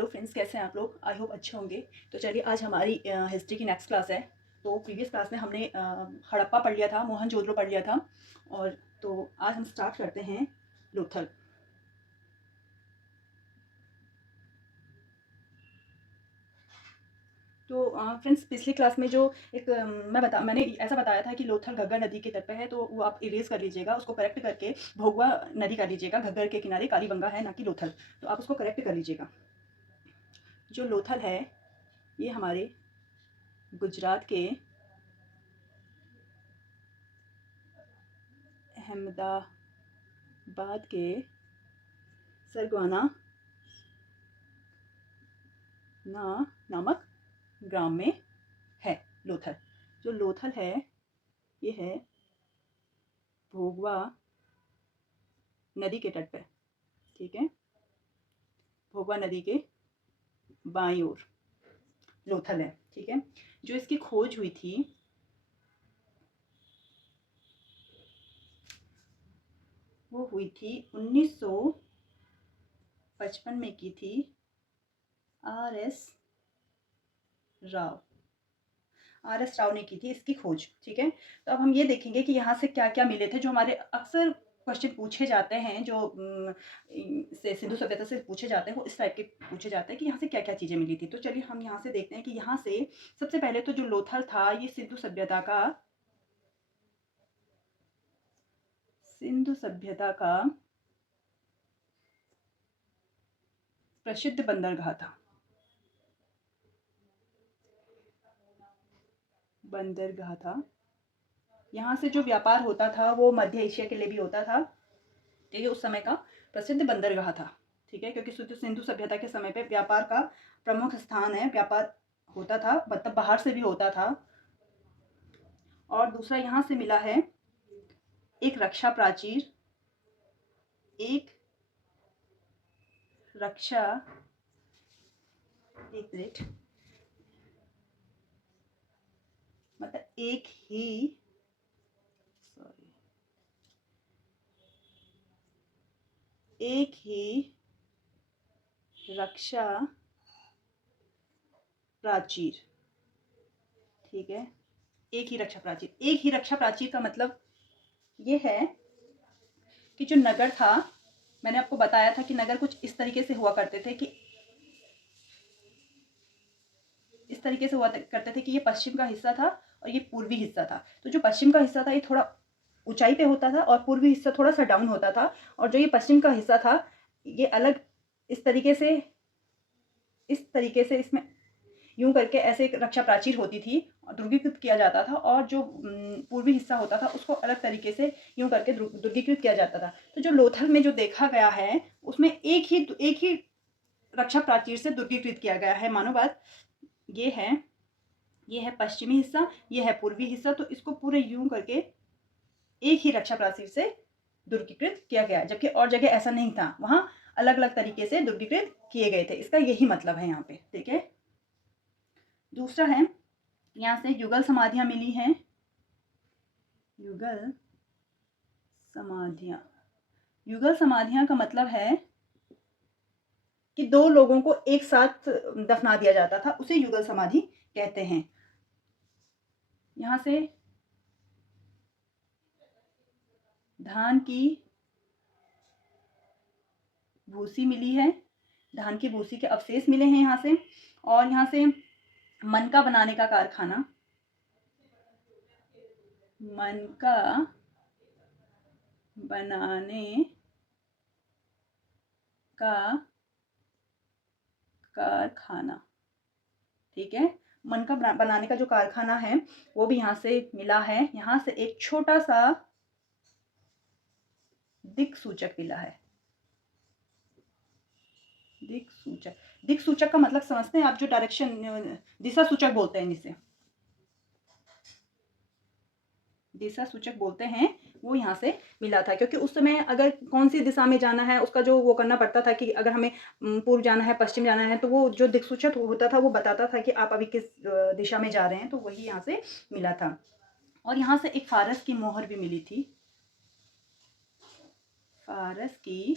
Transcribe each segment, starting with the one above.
Hello friends, कैसे हैं आप लोग? आई होप अच्छे होंगे। तो चलिए, आज हमारी हिस्ट्री की नेक्स्ट क्लास है। तो प्रीवियस क्लास में हमने हड़प्पा पढ़ लिया था, मोहनजोदड़ो पढ़ लिया था। और तो आज हम स्टार्ट करते हैं लोथल। तो फ्रेंड्स, पिछली क्लास में जो एक मैंने ऐसा बताया था कि लोथल घग्गर नदी के तट पे है, तो वो आप इरेज कर लीजिएगा, उसको करेक्ट करके भोगवा नदी कर लीजिएगा। घग्गर के किनारे कालीबंगा है, ना कि लोथल। तो आप उसको करेक्ट कर लीजिएगा। जो लोथल है, ये हमारे गुजरात के अहमदाबाद के सरगवाना नामक ग्राम में है लोथल। जो लोथल है, ये है भोगवा नदी के तट पे। ठीक है, भोगवा नदी के बाईं ओर लोथल है। ठीक है, जो इसकी खोज हुई थी वो हुई थी 1955 में की थी आर.एस. राव। आर.एस. राव ने की थी इसकी खोज। ठीक है, तो अब हम ये देखेंगे कि यहाँ से क्या क्या मिले थे, जो हमारे अक्सर क्वेश्चन पूछे जाते हैं, जो से सिंधु सभ्यता से पूछे जाते हैं, वो इस टाइप के पूछे जाते हैं कि यहाँ से क्या क्या चीज़ें मिली थी। तो चलिए हम यहाँ से देखते हैं कि यहाँ से सबसे पहले तो जो लोथल था, ये सिंधु सभ्यता का प्रसिद्ध बंदरगाह था। यहाँ से जो व्यापार होता था वो मध्य एशिया के लिए भी होता था। ठीक है, उस समय का प्रसिद्ध बंदरगाह था। ठीक है, क्योंकि सिंधु सभ्यता के समय पे व्यापार का प्रमुख स्थान है, व्यापार होता था, मतलब बाहर से भी होता था। और दूसरा यहाँ से मिला है एक रक्षा प्राचीर, एक रक्षा एक मिनट मतलब एक ही रक्षा प्राचीर। ठीक है, एक ही रक्षा प्राचीर। एक ही रक्षा प्राचीर का मतलब ये है कि जो नगर था, मैंने आपको बताया था कि नगर कुछ इस तरीके से हुआ करते थे कि ये पश्चिम का हिस्सा था और ये पूर्वी हिस्सा था। तो जो पश्चिम का हिस्सा था, ये थोड़ा ऊंचाई पे होता था, और पूर्वी हिस्सा थोड़ा सा डाउन होता था। और जो ये पश्चिम का हिस्सा था, ये अलग इस तरीके से इसमें यूं करके ऐसे एक रक्षा प्राचीर होती थी और दुर्गीकृत किया जाता था। और जो पूर्वी हिस्सा होता था, उसको अलग तरीके से यूं करके दुर्गीकृत किया जाता था। तो जो लोथल में जो देखा गया है, उसमें एक ही रक्षा प्राचीर से दुर्गीकृत किया गया है। मानो बात, ये है पश्चिमी हिस्सा, ये है पूर्वी हिस्सा। तो इसको पूरे यूं करके एक ही रक्षा प्राचीर से दुर्गीकृत किया गया, जबकि और जगह ऐसा नहीं था, वहां अलग अलग तरीके से दुर्गीकृत किए गए थे। इसका यही मतलब है यहाँ पे। ठीक है, दूसरा है, यहाँ से युगल समाधियां मिली हैं। युगल समाधियां का मतलब है कि दो लोगों को एक साथ दफना दिया जाता था, उसे युगल समाधि कहते हैं। यहाँ से धान की भूसी मिली है, धान की भूसी के अवशेष मिले हैं यहाँ से। और यहाँ से मनका बनाने का कारखाना ठीक है, मनका बनाने का जो कारखाना है वो भी यहाँ से मिला है। यहाँ से एक छोटा सा दिक सूचक मिला है। दिक सूचक का मतलब समझते हैं आप? जो डायरेक्शन, दिशा सूचक बोलते हैं जिसे, दिशा सूचक बोलते हैं, वो यहाँ से मिला था। क्योंकि उस समय अगर कौन सी दिशा में जाना है, उसका जो वो करना पड़ता था कि अगर हमें पूर्व जाना है, पश्चिम जाना है, तो वो जो दिक्सूचक होता था वो बताता था कि आप अभी किस दिशा में जा रहे हैं। तो वही यहाँ से मिला था। और यहाँ से एक फारस की मोहर भी मिली थी। फारस की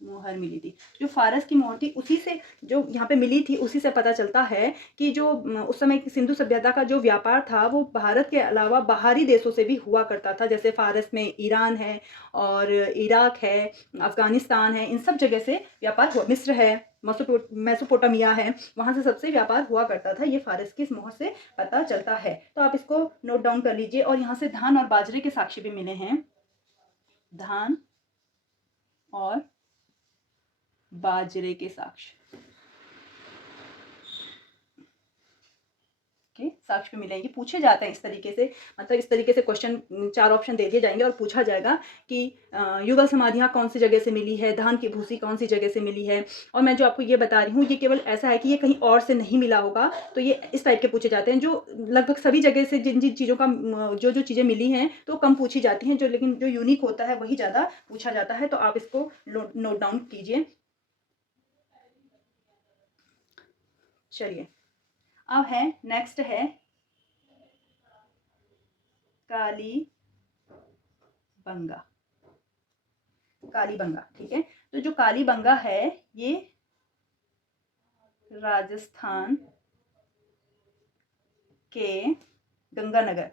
मोहर मिली थी। जो फारस की मोहर थी उसी से, जो यहाँ पे मिली थी, उसी से पता चलता है कि जो उस समय की सिंधु सभ्यता का जो व्यापार था वो भारत के अलावा बाहरी देशों से भी हुआ करता था। जैसे फारस में ईरान है और इराक है, अफ़गानिस्तान है, इन सब जगह से व्यापार हुआ। मिस्र है, मेसोपोटामिया है, वहाँ से सबसे व्यापार हुआ करता था। ये फारस की इस मोहर से पता चलता है। तो आप इसको नोट डाउन कर लीजिए। और यहाँ से धान और बाजरे के साक्ष्य भी मिले हैं। धान और बाजरे के साक्ष्य के साक्ष्य भी मिलेंगे। पूछे जाते हैं इस तरीके से, मतलब इस तरीके से क्वेश्चन 4 ऑप्शन दे दिए जाएंगे और पूछा जाएगा कि युगल समाधियाँ कौन सी जगह से मिली है, धान की भूसी कौन सी जगह से मिली है। और मैं जो आपको ये बता रही हूँ ये केवल ऐसा है कि ये कहीं और से नहीं मिला होगा, तो ये इस टाइप के पूछे जाते हैं। जो लगभग सभी जगह से जिन जिन चीज़ों का जो जो चीज़ें मिली हैं तो कम पूछी जाती हैं, जो लेकिन जो यूनिक होता है वही ज़्यादा पूछा जाता है। तो आप इसको नोट डाउन कीजिए। चलिए, अब है नेक्स्ट है कालीबंगा। कालीबंगा, ठीक है। तो जो कालीबंगा है ये राजस्थान के गंगानगर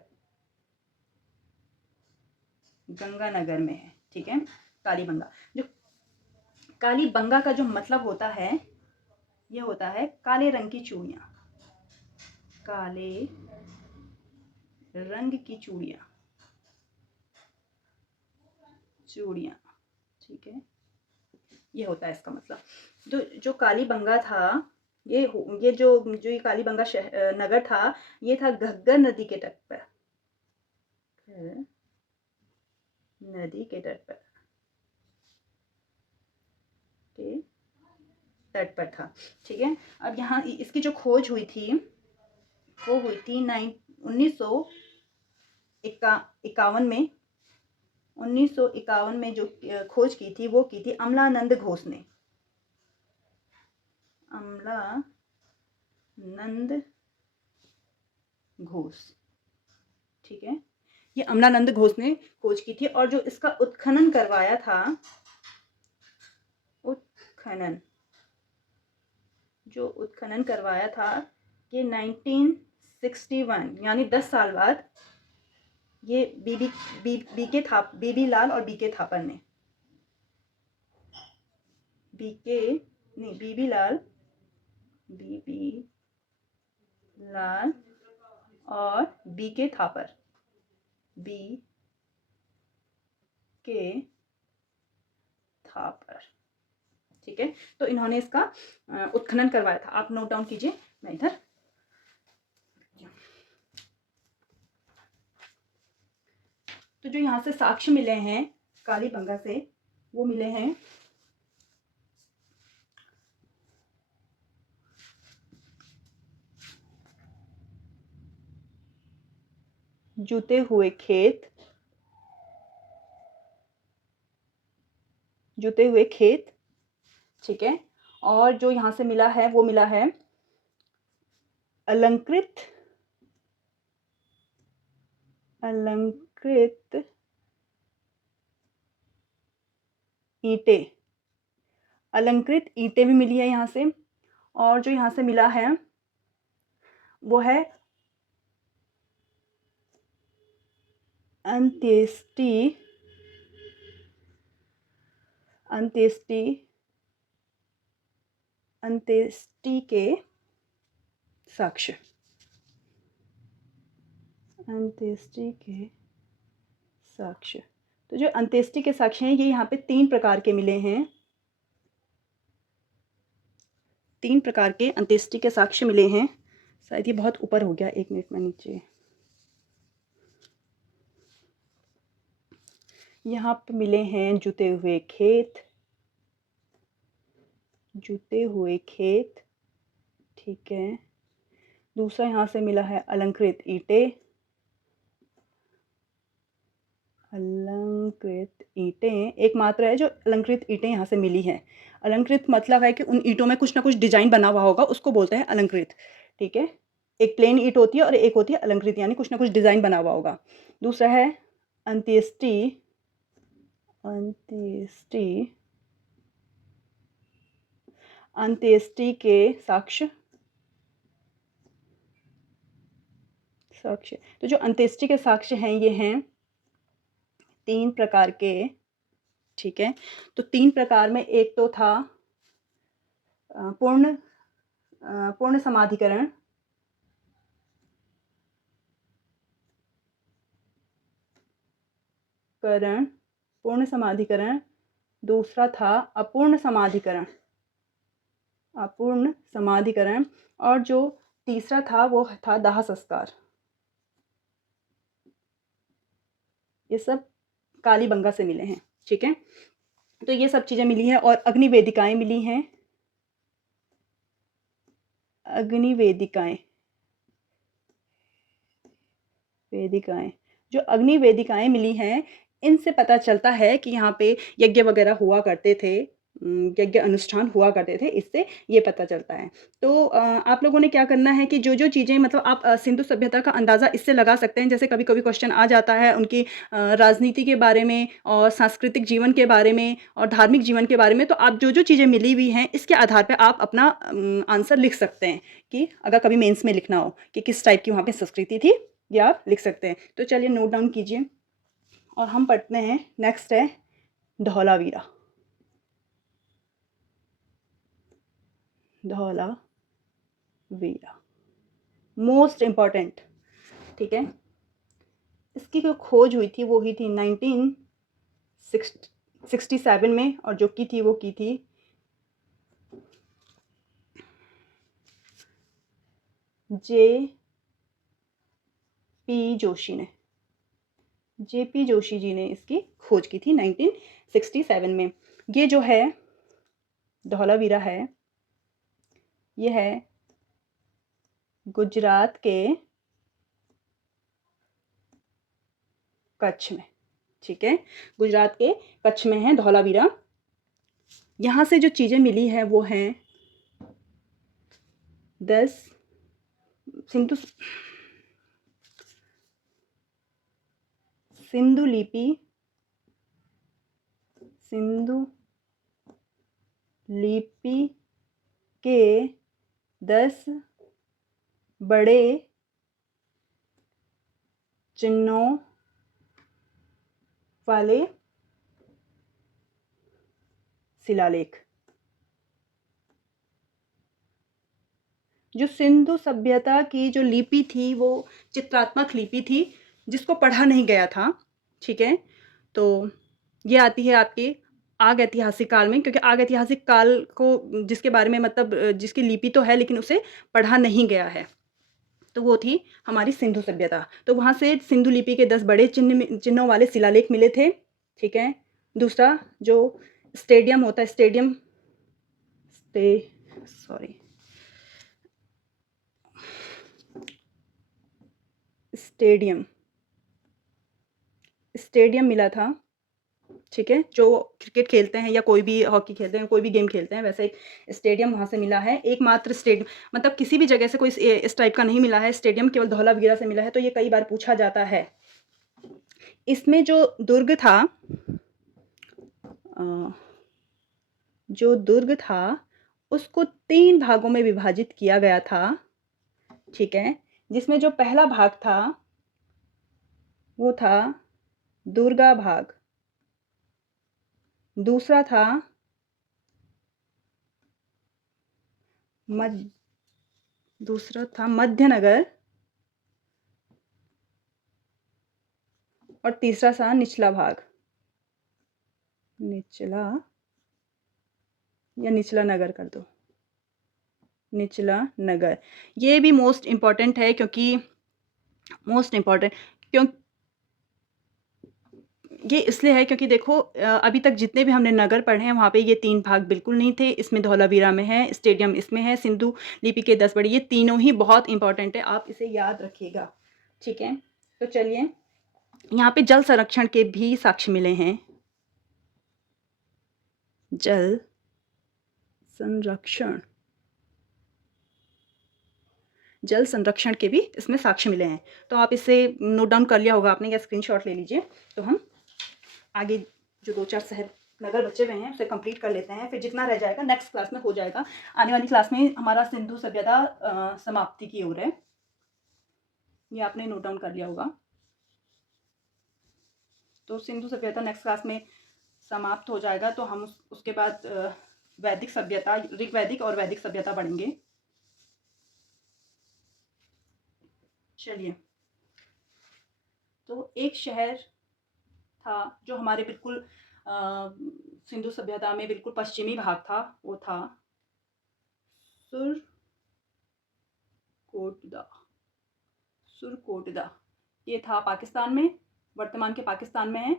में है, ठीक है। कालीबंगा, जो कालीबंगा का जो मतलब होता है ये होता है काले रंग की चूड़ियाँ, काले रंग की चूड़ियाँ, ठीक है। ये होता है इसका मतलब। तो जो कालीबंगा था ये जो ये कालीबंगा नगर था, ये था घग्गर नदी के तट पर, नदी के तट पर, के तट पर था, ठीक है। अब यहाँ इसकी जो खोज हुई थी वो हुई थी 1951 में। 1951 में जो खोज की थी वो की थी अमलानंद घोष ने। अमलानंद घोष, ठीक है। ये अमलानंद घोष ने खोज की थी। और जो इसका उत्खनन करवाया था, उत्खनन करवाया था ये 1961 यानी 10 साल बाद ये बीबी लाल और बीके थापर ने, बीबी लाल और बीके थापर, ठीक है। तो इन्होंने इसका उत्खनन करवाया था। आप नोट डाउन कीजिए, मैं इधर। तो जो यहाँ से साक्ष्य मिले हैं कालीबंगा से वो मिले हैं जुते हुए खेत, ठीक है। और जो यहाँ से मिला है वो मिला है अलंकृत ईंटें, अलंकृत ईंटें भी मिली है यहाँ से। और जो यहाँ से मिला है वो है अंत्येष्टि के साक्ष्य, तो जो अंत्येष्टि के साक्ष्य हैं ये यहाँ पे 3 प्रकार के मिले हैं। 3 प्रकार के अंत्येष्टि के साक्ष्य मिले हैं। शायद ये बहुत ऊपर हो गया, 1 मिनट में नीचे। यहाँ पे मिले हैं जुते हुए खेत, ठीक है। दूसरा यहाँ से मिला है अलंकृत ईंटें, एक मात्र है जो अलंकृत ईंटें यहाँ से मिली हैं। अलंकृत मतलब है कि उन ईंटों में कुछ ना कुछ डिजाइन बना हुआ होगा, उसको बोलते हैं अलंकृत, ठीक है। एक प्लेन ईंट होती है और एक होती है अलंकृत, यानी कुछ ना कुछ डिजाइन बना हुआ होगा। दूसरा है अंत्येष्टि अंत्येष्टि के साक्ष्य। तो जो अंत्येष्टि के साक्ष्य हैं ये हैं 3 प्रकार के, ठीक है। तो 3 प्रकार में एक तो था पूर्ण समाधिकरण, पूर्ण समाधिकरण, दूसरा था अपूर्ण समाधिकरण, और जो तीसरा था वो था दाह संस्कार। ये सब कालीबंगा से मिले हैं, ठीक है। तो ये सब चीज़ें मिली हैं और अग्नि वेदिकाएं मिली हैं। जो अग्नि वेदिकाएं मिली हैं इनसे पता चलता है कि यहाँ पे यज्ञ वगैरह हुआ करते थे, यज्ञ अनुष्ठान हुआ करते थे, इससे ये पता चलता है। तो आप लोगों ने क्या करना है कि जो जो चीज़ें मतलब आप सिंधु सभ्यता का अंदाज़ा इससे लगा सकते हैं। जैसे कभी कभी क्वेश्चन आ जाता है उनकी राजनीति के बारे में और सांस्कृतिक जीवन के बारे में और धार्मिक जीवन के बारे में, तो आप जो जो चीज़ें मिली हुई हैं इसके आधार पर आप अपना आंसर लिख सकते हैं कि अगर कभी मेंस में लिखना हो कि किस टाइप की वहाँ पे संस्कृति थी, ये आप लिख सकते हैं। तो चलिए नोट डाउन कीजिए और हम पढ़ते हैं। नेक्स्ट है धौलावीरा। मोस्ट इम्पॉर्टेंट, ठीक है। इसकी जो खोज हुई थी वो हुई थी 1967 में, और जो की थी वो की थी जे.पी. जोशी जी ने इसकी खोज की थी 1967 में। ये जो है धौलावीरा है, ये है गुजरात के कच्छ में, ठीक है। गुजरात के कच्छ में है धौलावीरा। यहाँ से जो चीज़ें मिली है वो हैं 10 सिंधु लिपि के 10 बड़े चिन्हों वाले शिलालेख। जो सिंधु सभ्यता की जो लिपि थी वो चित्रात्मक लिपि थी जिसको पढ़ा नहीं गया था, ठीक है। तो ये आती है आपके आग ऐतिहासिक काल में, क्योंकि आग ऐतिहासिक काल को जिसके बारे में मतलब जिसकी लिपि तो है लेकिन उसे पढ़ा नहीं गया है, तो वो थी हमारी सिंधु सभ्यता। तो वहाँ से सिंधु लिपि के 10 बड़े चिन्हों वाले शिलालेख मिले थे, ठीक है। दूसरा जो स्टेडियम होता है, स्टेडियम मिला था, ठीक है। जो क्रिकेट खेलते हैं या कोई भी हॉकी खेलते हैं, कोई भी गेम खेलते हैं, वैसे एक स्टेडियम वहाँ से मिला है। एकमात्र स्टेडियम मतलब किसी भी जगह से कोई इस टाइप का नहीं मिला है, स्टेडियम केवल धौलावीरा से मिला है। तो ये कई बार पूछा जाता है। इसमें जो दुर्ग था उसको 3 भागों में विभाजित किया गया था, ठीक है। जिसमें जो पहला भाग था वो था दुर्गा भाग, दूसरा था मध्यनगर, और तीसरा था निचला भाग, निचला नगर कर दो, निचला नगर। ये भी मोस्ट इम्पॉर्टेंट है क्योंकि ये इसलिए है क्योंकि देखो अभी तक जितने भी हमने नगर पढ़े हैं वहाँ पे ये 3 भाग बिल्कुल नहीं थे। इसमें धौलावीरा में है, स्टेडियम इसमें है, सिंधु लिपि के 10 बड़े, ये तीनों ही बहुत इंपॉर्टेंट है, आप इसे याद रखिएगा, ठीक है। तो चलिए यहाँ पे जल संरक्षण के भी साक्ष्य मिले हैं। जल संरक्षण के भी इसमें साक्ष्य मिले हैं। तो आप इसे नोट डाउन कर लिया होगा आपने या स्क्रीनशॉट ले लीजिए। तो हम आगे जो 2-4 शहर नगर बचे हुए हैं उसे कंप्लीट कर लेते हैं, फिर जितना रह जाएगा नेक्स्ट क्लास में हो जाएगा। आने वाली क्लास में हमारा सिंधु सभ्यता समाप्ति की ओर है, ये आपने नोट डाउन कर लिया होगा। तो सिंधु सभ्यता नेक्स्ट क्लास में समाप्त हो जाएगा, तो हम उसके बाद वैदिक सभ्यता, ऋग्वैदिक और वैदिक सभ्यता पढ़ेंगे। चलिए, तो एक शहर था जो हमारे बिल्कुल सिंधु सभ्यता में बिल्कुल पश्चिमी भाग था, वो था सुरकोटदा। सुरकोटदा ये था पाकिस्तान में, वर्तमान के पाकिस्तान में है,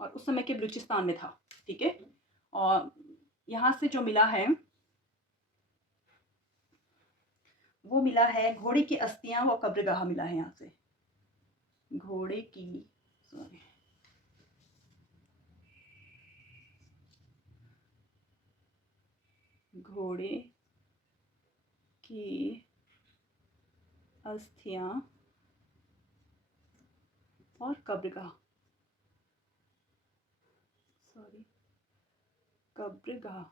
और उस समय के बलूचिस्तान में था। ठीक है, और यहाँ से जो मिला है वो मिला है घोड़े की अस्थियां व कब्रगाह मिला है यहाँ से। घोड़े की घोड़े की अस्थियां और कब्रगाह, कब्रगाह।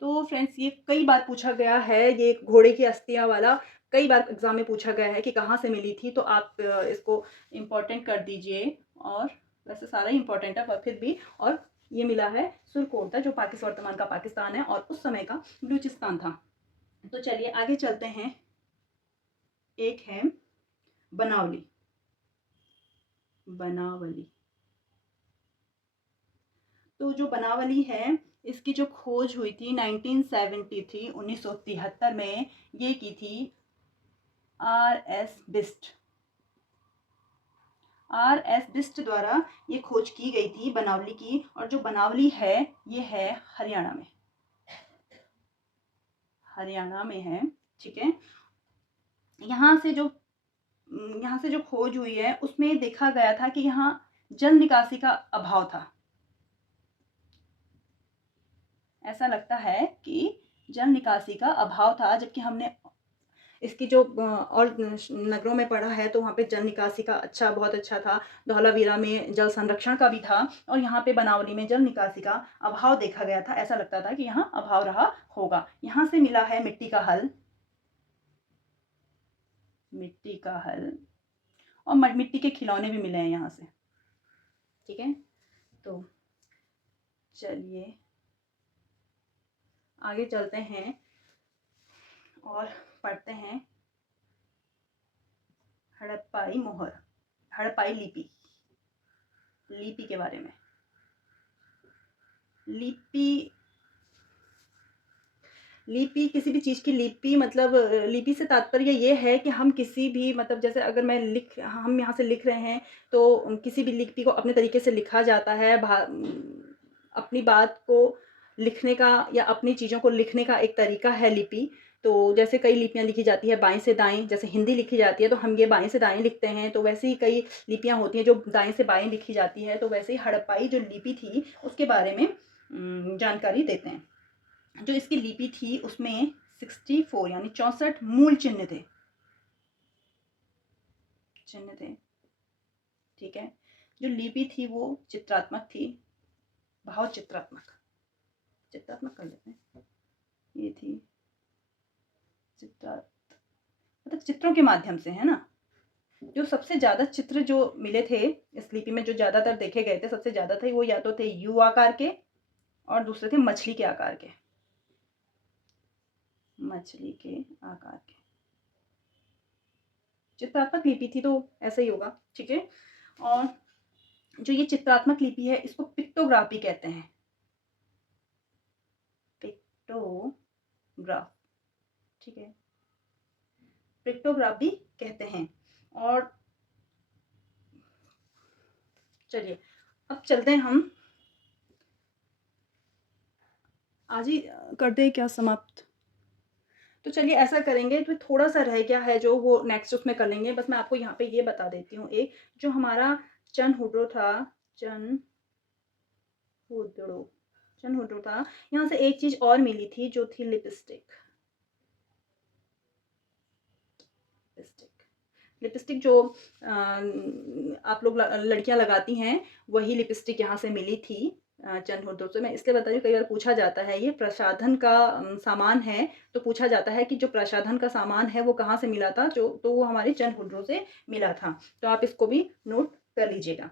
तो फ्रेंड्स, ये कई बार पूछा गया है, ये घोड़े की अस्थियां वाला कई बार एग्जाम में पूछा गया है कि कहाँ से मिली थी, तो आप इसको इम्पोर्टेंट कर दीजिए। और वैसे सारा ही इम्पोर्टेंट है पर फिर भी, और ये मिला है सुरकोटदा जो पाकिस्तान, वर्तमान का पाकिस्तान है, और उस समय का बलूचिस्तान था। तो चलिए आगे चलते हैं। एक है बनावली। बनावली, तो जो बनावली है इसकी जो खोज हुई थी 1973 1973 में, ये की थी आर.एस. बिस्ट। आर.एस. बिस्ट द्वारा ये खोज की गई थी बनावली की। और जो बनावली है ये है हरियाणा में, हरियाणा में है। ठीक है, यहाँ से जो खोज हुई है उसमें देखा गया था कि यहाँ जल निकासी का अभाव था। ऐसा लगता है कि जल निकासी का अभाव था, जबकि हमने इसकी जो और नगरों में पढ़ा है तो वहाँ पे जल निकासी का बहुत अच्छा था। धौलावीरा में जल संरक्षण का भी था, और यहाँ पे बनावली में जल निकासी का अभाव देखा गया था। ऐसा लगता था कि यहाँ अभाव रहा होगा। यहाँ से मिला है मिट्टी का हल, मिट्टी का हल, और मिट्टी के खिलौने भी मिले हैं यहाँ से। ठीक है, तो चलिए आगे चलते हैं और पढ़ते हैं हड़प्पाई मोहर, हड़प्पाई लिपि, लिपि के बारे में। लिपि, लिपि किसी भी चीज़ की लिपि मतलब लिपि से तात्पर्य ये है कि हम किसी भी मतलब जैसे अगर हम यहाँ से लिख रहे हैं तो किसी भी लिपि को अपने तरीके से लिखा जाता है। अपनी बात को लिखने का या अपनी चीज़ों को लिखने का एक तरीका है लिपि। तो जैसे कई लिपियाँ लिखी जाती है बाएं से दाएं, जैसे हिंदी लिखी जाती है तो हम ये बाएं से दाएं लिखते हैं, तो वैसे ही कई लिपियाँ होती हैं जो दाएं से बाएं लिखी जाती है। तो वैसे ही हड़प्पाई जो लिपि थी उसके बारे में जानकारी देते हैं। जो इसकी लिपि थी उसमें 64 यानी 64 मूल चिन्ह थे, ठीक है। जो लिपि थी वो चित्रात्मक थी, भाव चित्रात्मक कर लेते हैं। ये थी मतलब चित्रों के माध्यम से, है ना। जो सबसे ज्यादा चित्र जो मिले थे इस लिपि में, जो ज्यादातर देखे गए थे, सबसे ज्यादा थे वो या तो थे यू आकार के और दूसरे थे मछली के आकार के, मछली के आकार के। चित्रात्मक लिपि थी तो ऐसा ही होगा, ठीक है। और जो ये चित्रात्मक लिपि है इसको पिक्टोग्राफी कहते हैं, पिक्टोग्राफ, ठीक है, पिक्टोग्राफी कहते हैं। और चलिए अब चलते हैं, हम आज ही कर दें क्या समाप्त। तो चलिए ऐसा करेंगे, तो थोड़ा सा रह गया है जो वो नेक्स्ट उसमें कर लेंगे। बस मैं आपको यहाँ पे ये बता देती हूँ, एक जो हमारा चनहुड्रो था, चनहुड्रो था, यहाँ से एक चीज और मिली थी जो थी लिपस्टिक। लिपस्टिक जो आप लोग लड़कियां लगाती हैं वही लिपस्टिक यहाँ से मिली थी चंद से। मैं इसलिए बता रही हूँ, कई बार पूछा जाता है ये प्रसाधन का सामान है, तो पूछा जाता है कि जो प्रसाधन का सामान है वो कहाँ से मिला था, जो तो वो हमारे चंद हुड्रों से मिला था। तो आप इसको भी नोट कर लीजिएगा।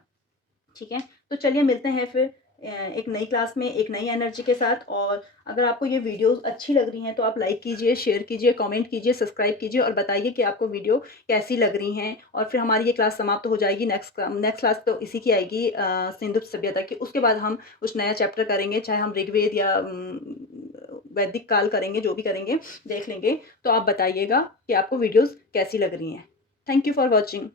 ठीक है, तो चलिए मिलते हैं फिर एक नई क्लास में एक नई एनर्जी के साथ। और अगर आपको ये वीडियोस अच्छी लग रही हैं तो आप लाइक कीजिए, शेयर कीजिए, कमेंट कीजिए, सब्सक्राइब कीजिए और बताइए कि आपको वीडियो कैसी लग रही हैं। और फिर हमारी ये क्लास समाप्त हो जाएगी। नेक्स्ट क्लास तो इसी की आएगी सिंधु सभ्यता की। उसके बाद हम कुछ नया चैप्टर करेंगे, चाहे हम ऋग्वेद या वैदिक काल करेंगे, जो भी करेंगे देख लेंगे। तो आप बताइएगा कि आपको वीडियोज़ कैसी लग रही हैं। Thank you for watching.